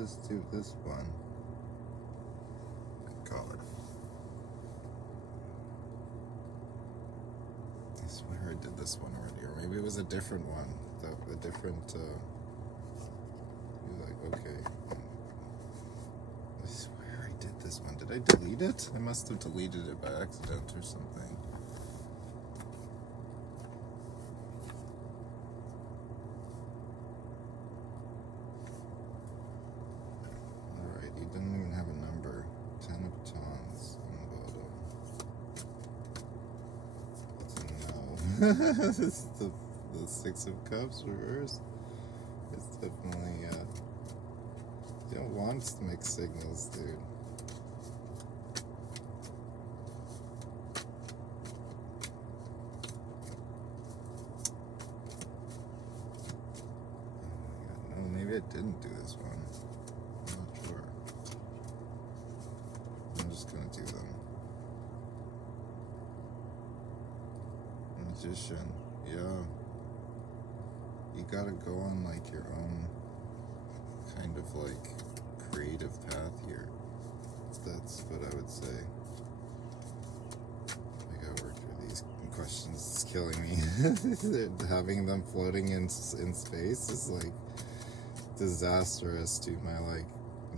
just do this one. God. I swear I did this one already, or maybe it was a different one. A different, you're like, okay. I swear I did this one. Did I delete it? I must have deleted it by accident or something. Alright, he didn't even have a number. 10 of batons on the bottom. That's a no. This is the 6 of cups reversed. It's definitely, you don't want mixed signals, dude. Oh, no, maybe I didn't do this one. I'm not sure. I'm just gonna do them. Magician, yeah. You gotta go on like your own kind of like creative path here. That's what I would say. I gotta work through these questions. It's killing me. Having them floating in space is like disastrous to my like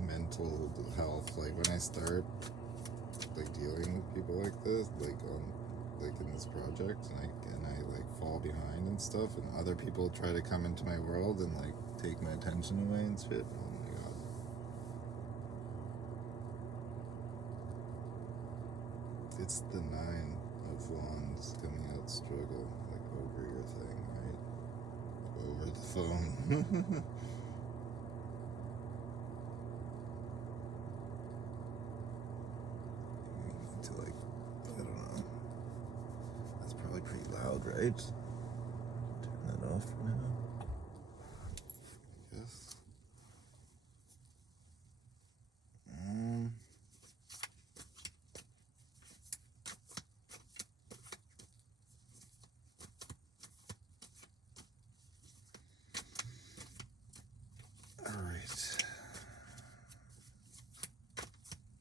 mental health. Like when I start like dealing with people like this, like in this project, and I like fall behind and stuff, and other people try to come into my world and like take my attention away and shit. Oh my god. It's the 9 of Wands coming out struggle, like over your thing, right? Over the phone. To like, I don't know. That's probably pretty loud, right? Turn that off for now. Yes.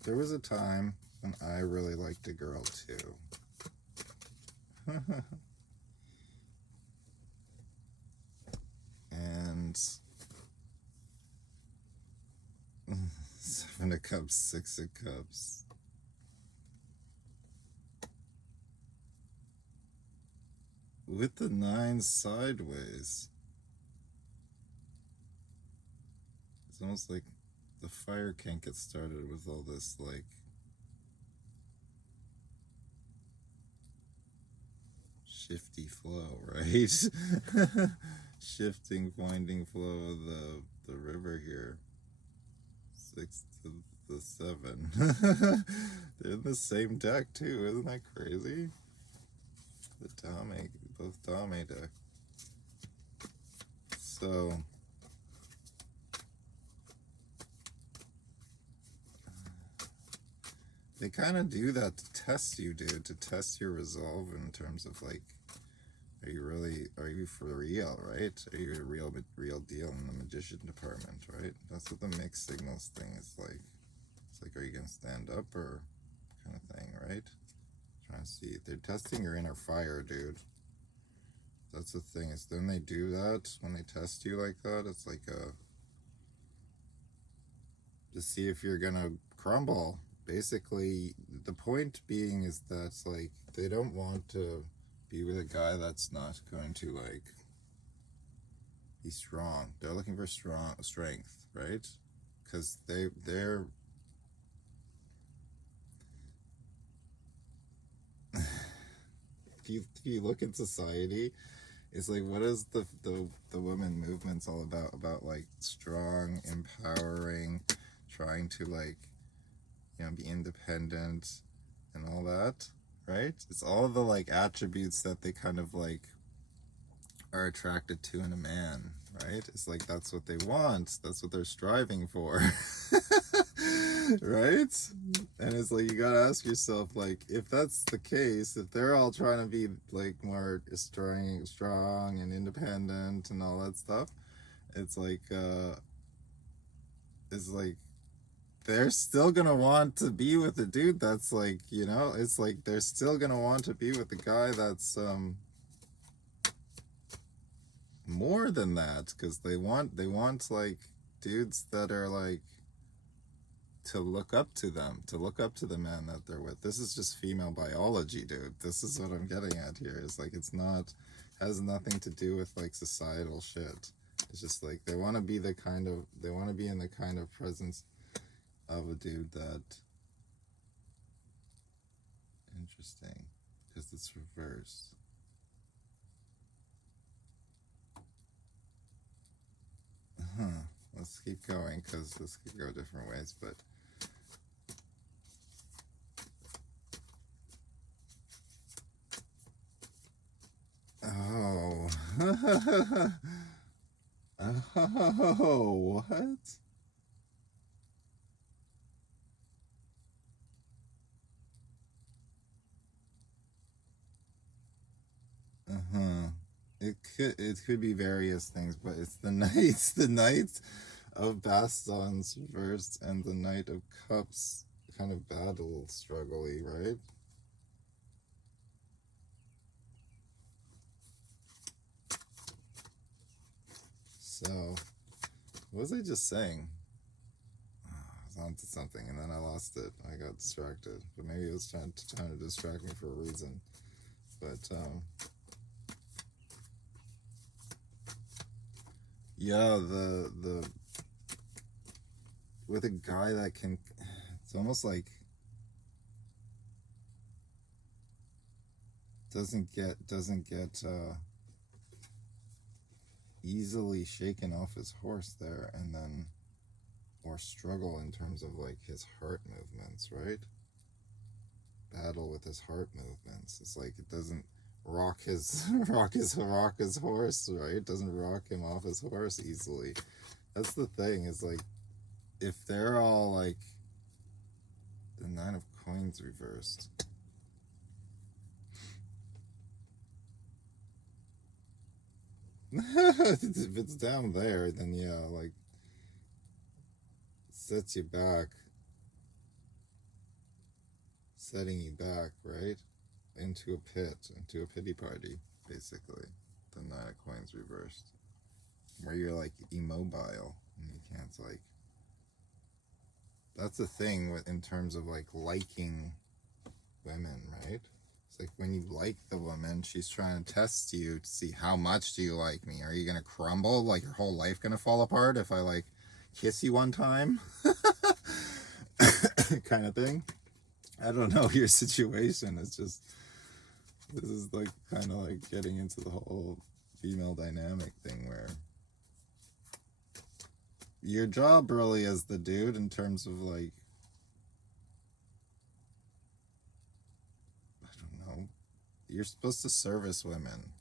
There was a time when I really liked a girl too. And 7 of Cups, 6 of Cups. With the 9 sideways. It's almost like the fire can't get started with all this like shifty flow, right? Shifting, winding flow of the river here. 6 to the 7. They're in the same deck too, isn't that crazy? The Dame, both Dame deck. So they kind of do that to test you, dude, to test your resolve in terms of like, are you for real, right? Are you a real deal in the magician department, right? That's what the mixed signals thing is like. It's like, are you gonna stand up or kind of thing, right? Trying to see, they're testing your inner fire, dude. That's the thing, is then they do that, when they test you like that, it's like to see if you're gonna crumble. Basically, the point being is that like they don't want to be with a guy that's not going to like be strong. They're looking for strength, right? Because they're if you look at society, it's like, what is the women movement's all about? About like strong, empowering, trying to like, you know, be independent and all that, right? It's all the like attributes that they kind of like are attracted to in a man, right? It's like that's what they want, that's what they're striving for. Right? And it's like, you gotta ask yourself, like, if that's the case, if they're all trying to be like more strong and independent and all that stuff, it's like is like they're still gonna want to be with a dude that's like, you know, it's like they're still gonna want to be with a guy that's more than that, because they want like dudes that are like to look up to them, to look up to the man that they're with. This is just female biology, dude. This is what I'm getting at here. Is like it's not, has nothing to do with like societal shit. It's just like they want to be the kind of, they want to be in the kind of presence of a dude that, interesting, because it's reversed. Huh. Let's keep going, because this could go different ways, but oh. Oh, what? Uh-huh. It could be various things, but it's the knights, the knight of bastons reversed and the knight of cups kind of battle struggly, right? So, what was I just saying? I was on to something and then I lost it. I got distracted. But maybe it was trying to distract me for a reason. But yeah, the with a guy that can, it's almost like doesn't get easily shaken off his horse there, and then or struggle in terms of like his heart movements, right? Battle with his heart movements. It's like it doesn't rock his rock his horse, right? It doesn't rock him off his horse easily. That's the thing, is like if they're all like the nine of coins reversed. If it's down there, then yeah, like sets you back, setting you back, right? Into a pit, into a pity party, basically. The nine of coins reversed. Where you're like immobile and you can't like, that's the thing with, in terms of like liking women, right? It's like when you like the woman, she's trying to test you to see how much do you like me. Are you gonna crumble? Like your whole life gonna fall apart if I like kiss you one time? Kind of thing. I don't know your situation. It's just, this is like kind of like getting into the whole female dynamic thing where your job really is the dude in terms of like, I don't know, you're supposed to service women.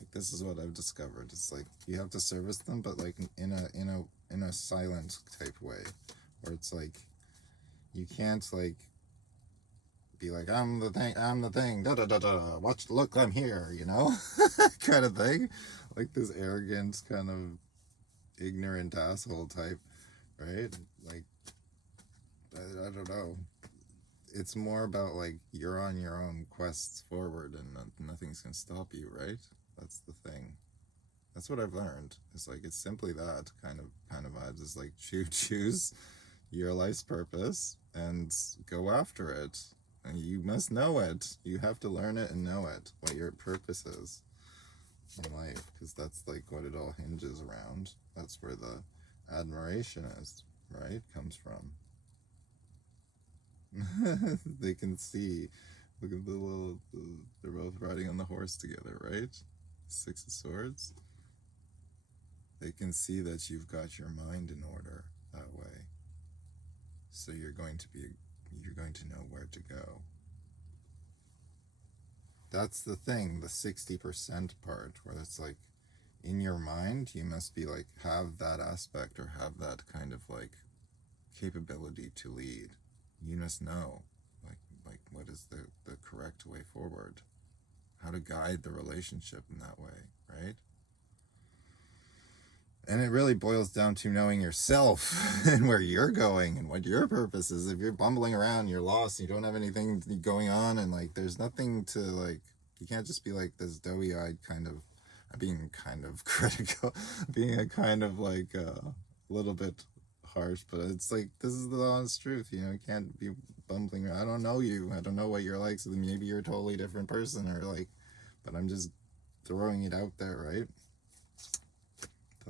Like this is what I've discovered. It's like you have to service them, but like in a silent type way, where it's like you can't like be like I'm the thing, da da da da. Watch, look, I'm here, you know, kind of thing, like this arrogant kind of ignorant asshole type, right? Like I don't know. It's more about like you're on your own quests forward and nothing's gonna stop you, right? That's the thing. That's what I've learned. It's like it's simply that kind of vibes. It's like choose your life's purpose and go after it. And you must know it. You have to learn it and know it, what your purpose is in life, because that's like what it all hinges around. That's where the admiration is, right? Comes from. They can see. Look at the little. They're both riding on the horse together, right? Six of Swords. They can see that you've got your mind in order that way. So you're going to know where to go. That's the thing, the 60% part, where it's like in your mind, you must be like, have that aspect or have that kind of like capability to lead. You must know, like what is the correct way forward, how to guide the relationship in that way, right? And it really boils down to knowing yourself and where you're going and what your purpose is. If you're bumbling around, you're lost, you don't have anything going on, and like there's nothing to like, you can't just be like this doughy-eyed kind of, being kind of critical, being a kind of like a little bit harsh, but it's like this is the honest truth. You can't be bumbling around. I don't know you. I don't know what you're like, so maybe you're a totally different person, or like, but I'm just throwing it out there, right?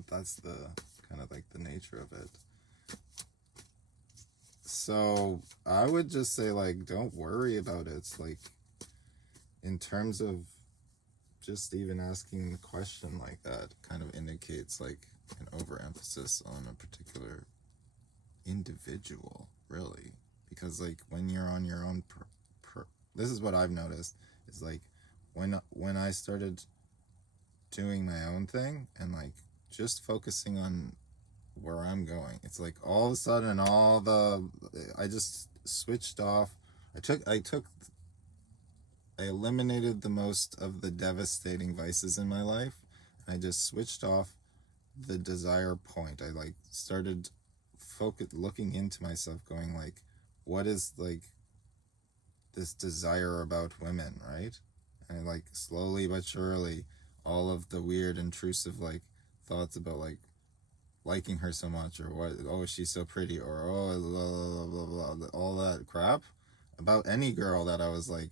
That's the kind of like the nature of it. So I would just say, like, don't worry about it. It's like, in terms of just even asking the question like that kind of indicates like an overemphasis on a particular individual, really. Because like when you're on your own this is what I've noticed, is like when I started doing my own thing and like just focusing on where I'm going, it's like all of a sudden I just switched off. I eliminated the most of the devastating vices in my life, and I just switched off the desire point. I like started looking into myself, going like, what is like this desire about women, right? And like slowly but surely, all of the weird intrusive like thoughts about like liking her so much, or what, oh, she's so pretty, or oh, blah, blah, blah, blah, all that crap about any girl that I was like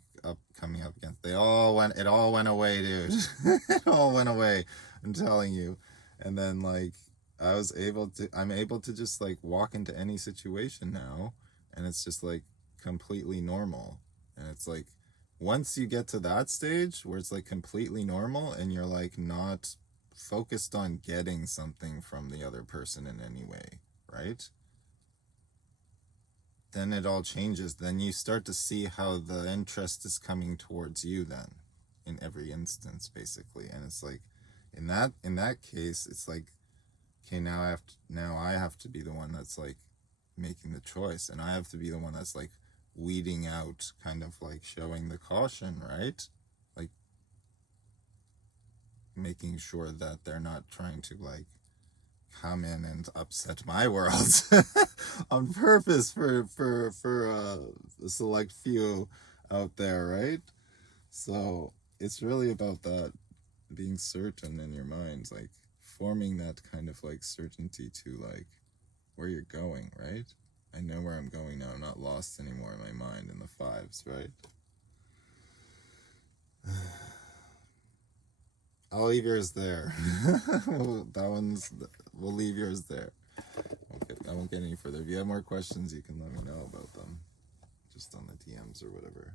coming up against, it all went away, dude. It all went away, I'm telling you. And then like I'm able to just like walk into any situation now, and it's just like completely normal. And it's like once you get to that stage where it's like completely normal and you're like not focused on getting something from the other person in any way, right? Then it all changes. Then you start to see how the interest is coming towards you then in every instance, basically. And it's like in that case, it's like, okay, now I have to be the one that's like making the choice, and I have to be the one that's like weeding out, kind of like showing the caution, right? Like making sure that they're not trying to like come in and upset my world on purpose for a select few out there, right? So it's really about that, being certain in your mind, like forming that kind of like certainty to like where you're going, right? I know where I'm going now. I'm not lost anymore in my mind in the fives, right? I'll leave yours there. We'll leave yours there. I won't get any further. If you have more questions, you can let me know about them, just on the DMs or whatever.